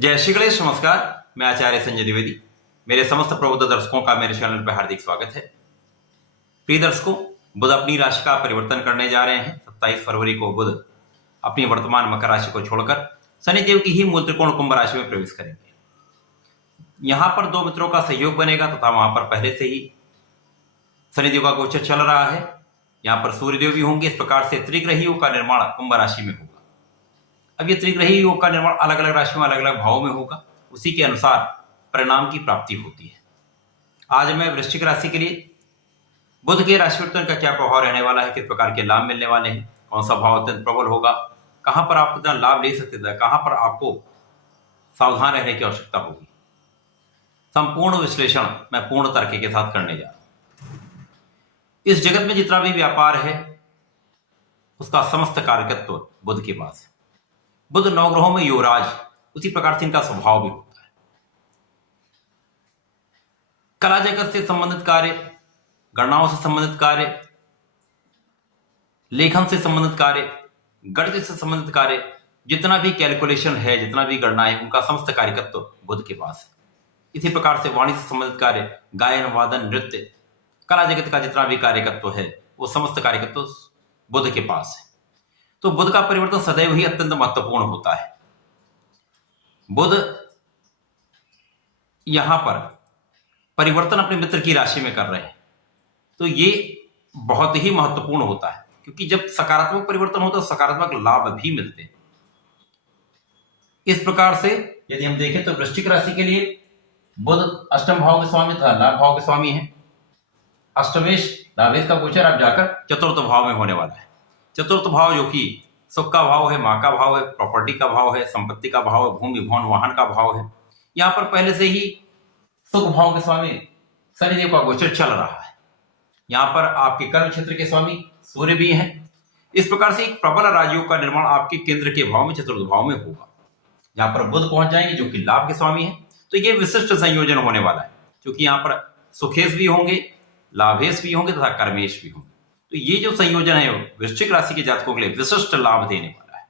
जय श्री गणेश। नमस्कार, मैं आचार्य संजय द्विवेदी। मेरे समस्त प्रबुद्ध दर्शकों का मेरे चैनल पर हार्दिक स्वागत है। प्रिय दर्शकों, बुध अपनी राशि का परिवर्तन करने जा रहे हैं। 27 फरवरी को बुध अपनी वर्तमान मकर राशि को छोड़कर शनिदेव की ही मूल त्रिकोण कुंभ राशि में प्रवेश करेंगे। यहां पर दो मित्रों का सहयोग बनेगा तथा वहां पर पहले से ही शनिदेव का गोचर चल रहा है। यहां पर सूर्यदेव भी होंगे। इस प्रकार से त्रिग्रही योग का निर्माण कुंभ राशि में होगा। अब ये त्रिग्रही योग का निर्माण अलग अलग राशियों में अलग अलग भावों में होगा, उसी के अनुसार परिणाम की प्राप्ति होती है। आज मैं वृश्चिक राशि के लिए बुध के राशि परिवर्तन का क्या प्रभाव रहने वाला है, किस प्रकार के लाभ मिलने वाले हैं, कौन सा भाव अत्यंत प्रबल होगा, कहां पर आप कितना लाभ ले सकते थे, कहां पर आपको सावधान रहने की आवश्यकता होगी, संपूर्ण विश्लेषण मैं पूर्ण तर्क के साथ करने जा रहा हूं। इस जगत में जितना भी व्यापार है उसका समस्त कारकत्व बुध के पास है। बुध नवग्रहों में युवराज, उसी प्रकार से इनका स्वभाव भी होता है। कला जगत से संबंधित कार्य, गणनाओं से संबंधित कार्य, लेखन से संबंधित कार्य, गणित से संबंधित कार्य, जितना भी कैलकुलेशन है, जितना भी गणना है, उनका समस्त कार्यकत्व बुध के पास है। इसी प्रकार से वाणी से संबंधित कार्य, गायन, वादन, नृत्य, कला जगत का जितना भी कार्यकत्व है वो समस्त कार्यकत्व बुध के पास है। तो बुध का परिवर्तन सदैव ही अत्यंत महत्वपूर्ण होता है। बुध यहां पर परिवर्तन अपने मित्र की राशि में कर रहे हैं, तो ये बहुत ही महत्वपूर्ण होता है, क्योंकि जब सकारात्मक परिवर्तन होता है तो सकारात्मक लाभ भी मिलते हैं। इस प्रकार से यदि हम देखें तो वृश्चिक राशि के लिए बुध अष्टम भाव के स्वामी तथा लाभ भाव के स्वामी है। अष्टमेश लाभेश का गोचर आप जाकर चतुर्थ भाव में होने वाला है। चतुर्थ भाव जो कि सुख का भाव है, मां का भाव है, प्रॉपर्टी का भाव है, संपत्ति का भाव है, भूमि भवन वाहन का भाव है। यहां पर पहले से ही सुख भाव के स्वामी शनिदेव का गोचर चल रहा है। यहां पर आपके कर्म क्षेत्र के स्वामी सूर्य भी हैं। इस प्रकार से एक प्रबल राजयोग का निर्माण आपके केंद्र के भाव में, चतुर्थ भाव में होगा। यहां पर बुध पहुंच जाएंगे जो कि लाभ के स्वामी है। तो ये विशिष्ट संयोजन होने वाला है, क्योंकि यहां पर सुखेश भी होंगे, लाभेश भी होंगे तथा कर्मेश भी होंगे। तो ये जो संयोजन है वृश्चिक राशि के जातकों के लिए विशिष्ट लाभ देने वाला है।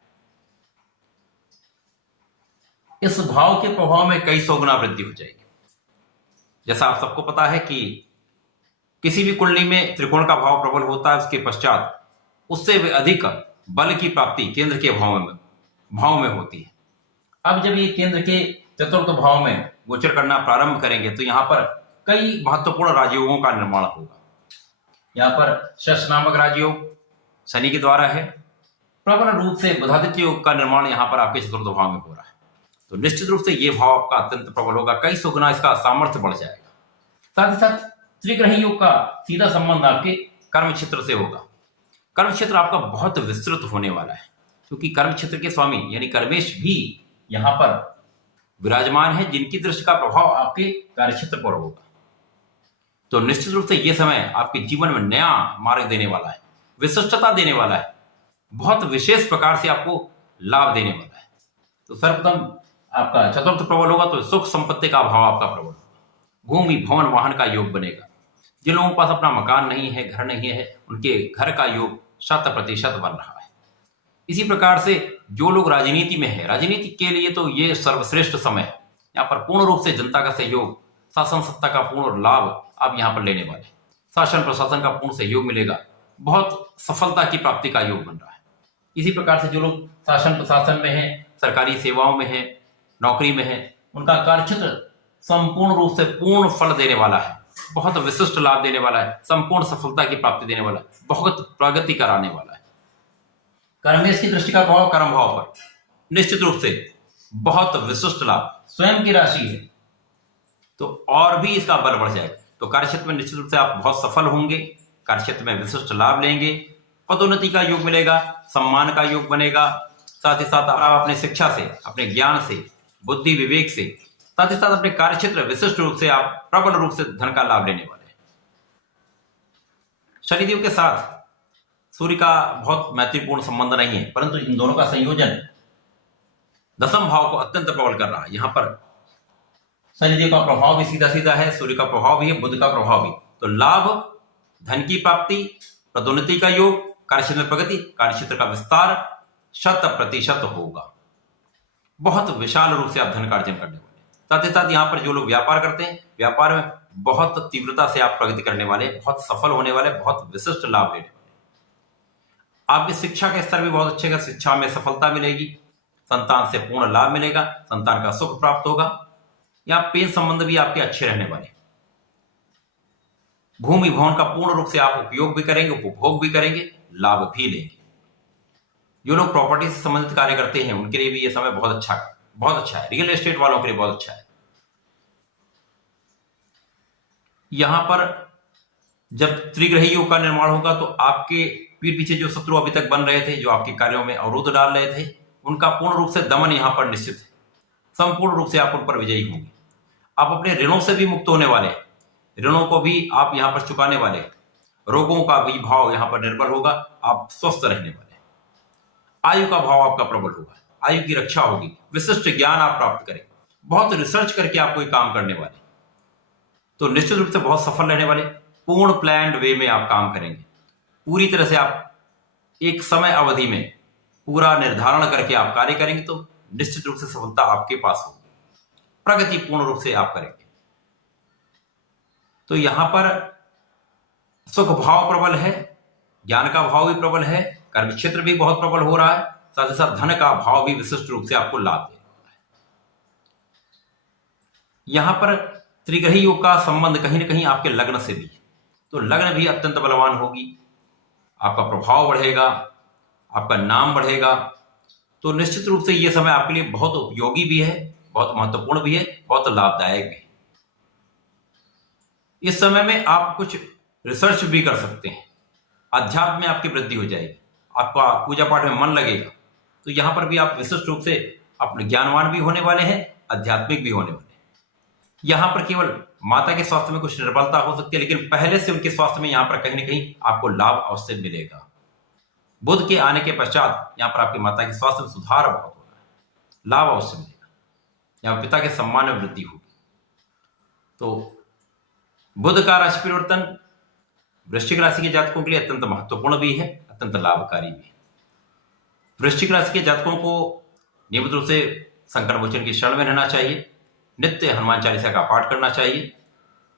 इस भाव के प्रभाव में कई सौ गुना वृद्धि हो जाएगी। जैसा आप सबको पता है कि किसी भी कुंडली में त्रिकोण का भाव प्रबल होता है, उसके पश्चात उससे अधिक बल की प्राप्ति केंद्र के भाव में होती है। अब जब ये केंद्र के चतुर्थ भाव में गोचर करना प्रारंभ करेंगे तो यहां पर कई महत्वपूर्ण राजयोगों का निर्माण होगा। यहां पर शश नामक राजयोग शनि के द्वारा है। प्रबल रूप से बुधादित्य योग का निर्माण यहां पर आपके चतुर्थ भाव में हो रहा है। तो निश्चित रूप से यह भाव आपका अत्यंत प्रबल होगा, कई सौ गुना इसका सामर्थ्य बढ़ जाएगा। साथ ही साथ त्रिग्रही योग का सीधा संबंध आपके कर्म क्षेत्र से होगा। कर्म क्षेत्र आपका बहुत विस्तृत होने वाला है, क्योंकि कर्म क्षेत्र के स्वामी यानी कर्मेश भी यहां पर विराजमान है, जिनकी दृष्टि का प्रभाव आपके कार्यक्षेत्र पर होगा। तो निश्चित रूप से यह समय आपके जीवन में नया मार्ग देने वाला है, विशिष्टता देने वाला है, बहुत विशेष प्रकार से आपको लाभ देने वाला है। तो सर्वप्रथम आपका चतुर्थ प्रबल होगा तो सुख संपत्ति का भाव आपका प्रबल होगा। भूमि भवन वाहन का योग बनेगा। जिन लोगों के पास अपना मकान नहीं है, घर नहीं है, उनके घर का योग 100% बन रहा है। इसी प्रकार से जो लोग राजनीति में है, राजनीति के लिए तो ये सर्वश्रेष्ठ समय है। यहाँ पर पूर्ण रूप से जनता का सहयोग, शासन सत्ता का पूर्ण लाभ आप यहाँ पर लेने वाले। शासन प्रशासन का पूर्ण सहयोग मिलेगा। बहुत सफलता की प्राप्ति का योग बन रहा है। इसी प्रकार से जो लोग शासन प्रशासन में है, सरकारी सेवाओं में है, नौकरी में है, उनका कार्यक्षेत्र संपूर्ण रूप से पूर्ण फल देने वाला है, बहुत विशिष्ट लाभ देने वाला है, संपूर्ण सफलता की प्राप्ति देने वाला है, बहुत प्रगति कराने वाला है। कर्मेश की दृष्टि का प्रभाव कर्म भाव पर निश्चित रूप से बहुत विशिष्ट लाभ, स्वयं की राशि है तो और भी इसका बल बढ़ जाएगा। तो कार्यक्षेत्र में निश्चित रूप से आप बहुत सफल होंगे, कार्यक्षेत्र में विशिष्ट लाभ लेंगे, पदोन्नति का योग मिलेगा, सम्मान का योग बनेगा। साथ ही साथ आप अपने शिक्षा से, अपने ज्ञान से, बुद्धि विवेक से, साथ ही साथ अपने कार्यक्षेत्र विशिष्ट रूप से आप प्रबल रूप से धन का लाभ लेने वाले हैं। शनिदेव के साथ सूर्य का बहुत महत्वपूर्ण संबंध नहीं है, परंतु इन दोनों का संयोजन दसम भाव को अत्यंत प्रबल कर रहा है। यहां पर शनिदेव का प्रभाव भी सीधा सीधा है, सूर्य का प्रभाव भी है, बुध का प्रभाव भी। तो लाभ, धन की प्राप्ति, पदोन्नति का योग, कार्यक्षेत्र में प्रगति, कार्यक्षेत्र का विस्तार 100% होगा। बहुत विशाल रूप से आप धन का अर्जन करने वाले। साथ ही साथ यहाँ पर जो लोग व्यापार करते हैं, व्यापार में बहुत तीव्रता से आप प्रगति करने वाले, बहुत सफल होने वाले, बहुत विशिष्ट लाभ लेने वाले। आपकी शिक्षा का स्तर भी बहुत अच्छे का, शिक्षा में सफलता मिलेगी, संतान से पूर्ण लाभ मिलेगा, संतान का सुख प्राप्त होगा। यहाँ प्रेम संबंध भी आपके अच्छे रहने वाले। भूमि भवन का पूर्ण रूप से आप उपयोग भी करेंगे, उपभोग भी करेंगे, लाभ भी लेंगे। जो लोग प्रॉपर्टी से संबंधित कार्य करते हैं उनके लिए भी यह समय बहुत अच्छा है। रियल एस्टेट वालों के लिए बहुत अच्छा है। यहां पर जब त्रिग्रही योग का निर्माण होगा तो आपके पीठ पीछे जो शत्रु अभी तक बन रहे थे, जो आपके कार्यों में अवरोध डाल रहे थे, उनका पूर्ण रूप से दमन यहां पर निश्चित है। संपूर्ण रूप से आप उन पर विजयी होंगे। आप अपने ऋणों से भी मुक्त होने वाले हैं, ऋणों को भी आप यहां पर चुकाने वाले हैं। रोगों का भी भाव यहां पर निर्बल होगा, आप स्वस्थ रहने वाले। आयु का भाव आपका प्रबल होगा, आयु की रक्षा होगी, विशिष्ट ज्ञान आप प्राप्त करें, बहुत रिसर्च करके आप कोई काम करने वाले, तो निश्चित रूप से बहुत सफल रहने वाले। पूर्ण प्लान्ड वे में आप काम करेंगे, पूरी तरह से आप एक समय अवधि में पूरा निर्धारण करके आप कार्य करेंगे तो निश्चित रूप से सफलता आपके पास होगी। प्रगति पूर्ण रूप से आप करेंगे। तो यहां पर सुख भाव प्रबल है, ज्ञान का भाव भी प्रबल है, कर्म क्षेत्र भी बहुत प्रबल हो रहा है, साथ ही साथ धन का भाव भी विशिष्ट रूप से आपको लाभ दे रहा है। यहां पर त्रिग्रही योग का संबंध कहीं ना कहीं आपके लग्न से भी है, तो लग्न भी अत्यंत बलवान होगी, आपका प्रभाव बढ़ेगा, आपका नाम बढ़ेगा। तो निश्चित रूप से यह समय आपके लिए बहुत उपयोगी भी है, बहुत महत्वपूर्ण भी है, बहुत लाभदायक भी है। इस समय में आप कुछ रिसर्च भी कर सकते हैं, अध्यात्म में आपकी वृद्धि हो जाएगी, आपका पूजा पाठ में मन लगेगा। तो यहां पर भी आप विशिष्ट रूप से अपने ज्ञानवान भी होने वाले हैं, आध्यात्मिक भी होने वाले हैं। यहां पर केवल माता के स्वास्थ्य में कुछ निर्बलता हो सकती है, लेकिन पहले से उनके स्वास्थ्य में यहां पर कहीं ना कहीं आपको लाभ अवश्य मिलेगा। बुध के आने के पश्चात यहां पर आपकी माता के स्वास्थ्य में सुधार बहुत हो रहा है, लाभ अवश्य मिलेगा। यहां पिता के सम्मान में वृद्धि होगी। तो बुध का राशि परिवर्तन वृश्चिक राशि के जातकों के लिए अत्यंत महत्वपूर्ण भी है, अत्यंत लाभकारी भी है। वृश्चिक राशि के जातकों को नियमित रूप से संकट मोचन की शरण में रहना चाहिए, नित्य हनुमान चालीसा का पाठ करना चाहिए।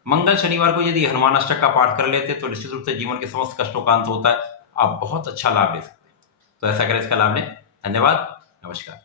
मंगल शनिवार को यदि हनुमान अष्टक का पाठ कर लेते तो निश्चित रूप से जीवन के समस्त कष्टों का अंत होता है, आप बहुत अच्छा लाभ ले सकते हैं। तो ऐसा करें, इसका लाभ लें। धन्यवाद, नमस्कार।